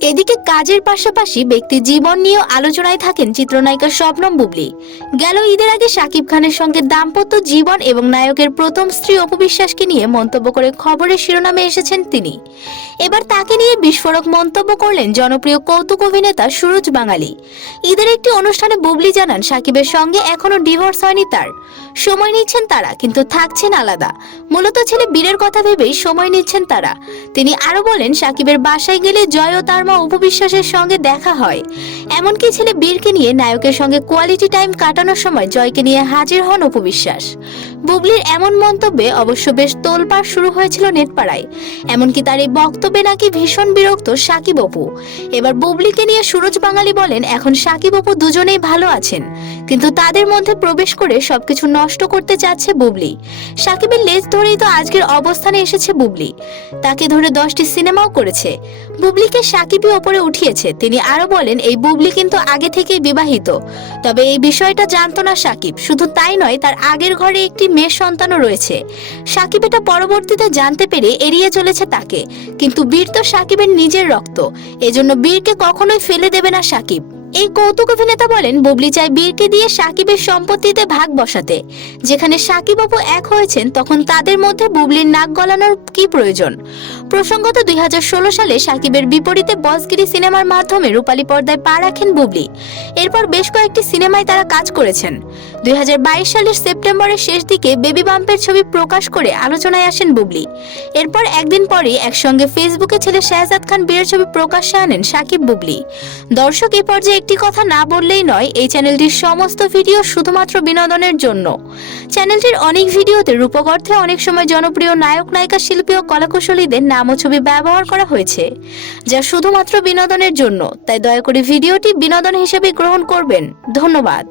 এদিকে কাজের পাশাপাশি ব্যক্তি জীবন নিয়েও আলোচনায় থাকেন চিত্রনায়িকা শবনম বুবলি। গেল ঈদের আগে শাকিব খানের সঙ্গে দাম্পত্য জীবন এবং নায়কের প্রথম স্ত্রী অপবিশ্বাসকে নিয়ে মন্তব্য করে খবরের শিরোনামে এসেছেন তিনি। এবার তাকে নিয়ে বিস্ফোরক মন্তব্য করলেন জনপ্রিয় কৌতুক অভিনেতা সুরজ বাঙালি। ঈদের একটি অনুষ্ঠানে বুবলি জানান, শাকিবের সঙ্গে এখনও ডিভোর্স হয়নি তার। সময় নিচ্ছেন তারা, কিন্তু থাকছেন আলাদা। মূলত ছেলে বীরের কথা ভেবেই সময় নিচ্ছেন তারা। তিনি আরও বলেন সাকিবের বাসায় গেলে জয় ও তার মা উপবিশ্বাসের সঙ্গে দেখা হয়। এমনকি ছেলে বীরকে নিয়ে নায়কের সঙ্গে কোয়ালিটি টাইম কাটানোর সময় জয়কে নিয়ে হাজির হন উপবিশ্বাস বুবলির এমন মন্তব্যে অবশ্য বেশ তোলপাড় শুরু হয়েছিল নেটপাড়ায়। এমনকি তার এই বক্তব্যে নাকি ভীষণ বিরক্ত সাকিব অপু। এবার বুবলিকে নিয়ে সুরজ বাঙালি বলেন, এখন সাকিব অপু দুজনেই ভালো আছেন। কিন্তু তাদের মধ্যে প্রবেশ করে সবকিছু নষ্ট করতে চাচ্ছে বুবলি। সাকিবের লেজ ধরেই তো আজকের অবস্থানে এসেছে বুবলি। তাকে ধরে দশটি সিনেমাও করেছে। বুবলিকে সাকিবই ওপরে উঠিয়েছে। তিনি আরও বলেন, এই বুবলি কিন্তু আগে থেকেই বিবাহিত। তবে এই বিষয়টা জানতো না সাকিব। শুধু তাই নয়, তার আগের ঘরে একটি মেয়ের সন্তানও রয়েছে। সাকিব এটা পরবর্তীতে জানতে পেরে এড়িয়ে চলেছে তাকে। কিন্তু বীর তো সাকিবের নিজের রক্ত। এজন্য বীরকে কখনোই ফেলে দেবে না সাকিব। এই কৌতুক অভিনেতা বলেন, বুবলি চায় বীরকে দিয়ে সাকিবের সম্পত্তিতে ভাগ বসাতে। যেখানে সাকিব অপু এক হয়েছেন, তখন তাদের মধ্যে বুবলির নাক গলানোর কি প্রয়োজন? প্রসঙ্গত দুই হাজার ষোলো সালে সাকিবের বিপরীতে বসগিরি সিনেমার মাধ্যমে রূপালী পর্দায় পা রাখেন বুবলি। এরপর বেশ কয়েকটি সিনেমায় তারা কাজ করেছেন। দুই হাজার বাইশ সালের সেপ্টেম্বরের শেষ দিকে বেবি বাম্পের ছবি প্রকাশ করে আলোচনায় আসেন বুবলি। এরপর একদিন পরে একসঙ্গে ফেসবুকে ছেলে শাহজাদ খান বীরের ছবি প্রকাশ্যে আনেন সাকিব বুবলি। দর্শক এই পর্যায়ে একটি কথা না বললেই নয়, এই চ্যানেলটির সমস্ত ভিডিও শুধুমাত্র বিনোদনের জন্য। চ্যানেলটির অনেক ভিডিওতে রূপক অর্থে অনেক সময় জনপ্রিয় নায়ক, নায়িকা, শিল্পী ও কলাকুশলীদের নাম ও ছবি ব্যবহার করা হয়েছে, যা শুধুমাত্র বিনোদনের জন্য। তাই দয়া করে ভিডিওটি বিনোদন হিসেবে গ্রহণ করবেন। ধন্যবাদ।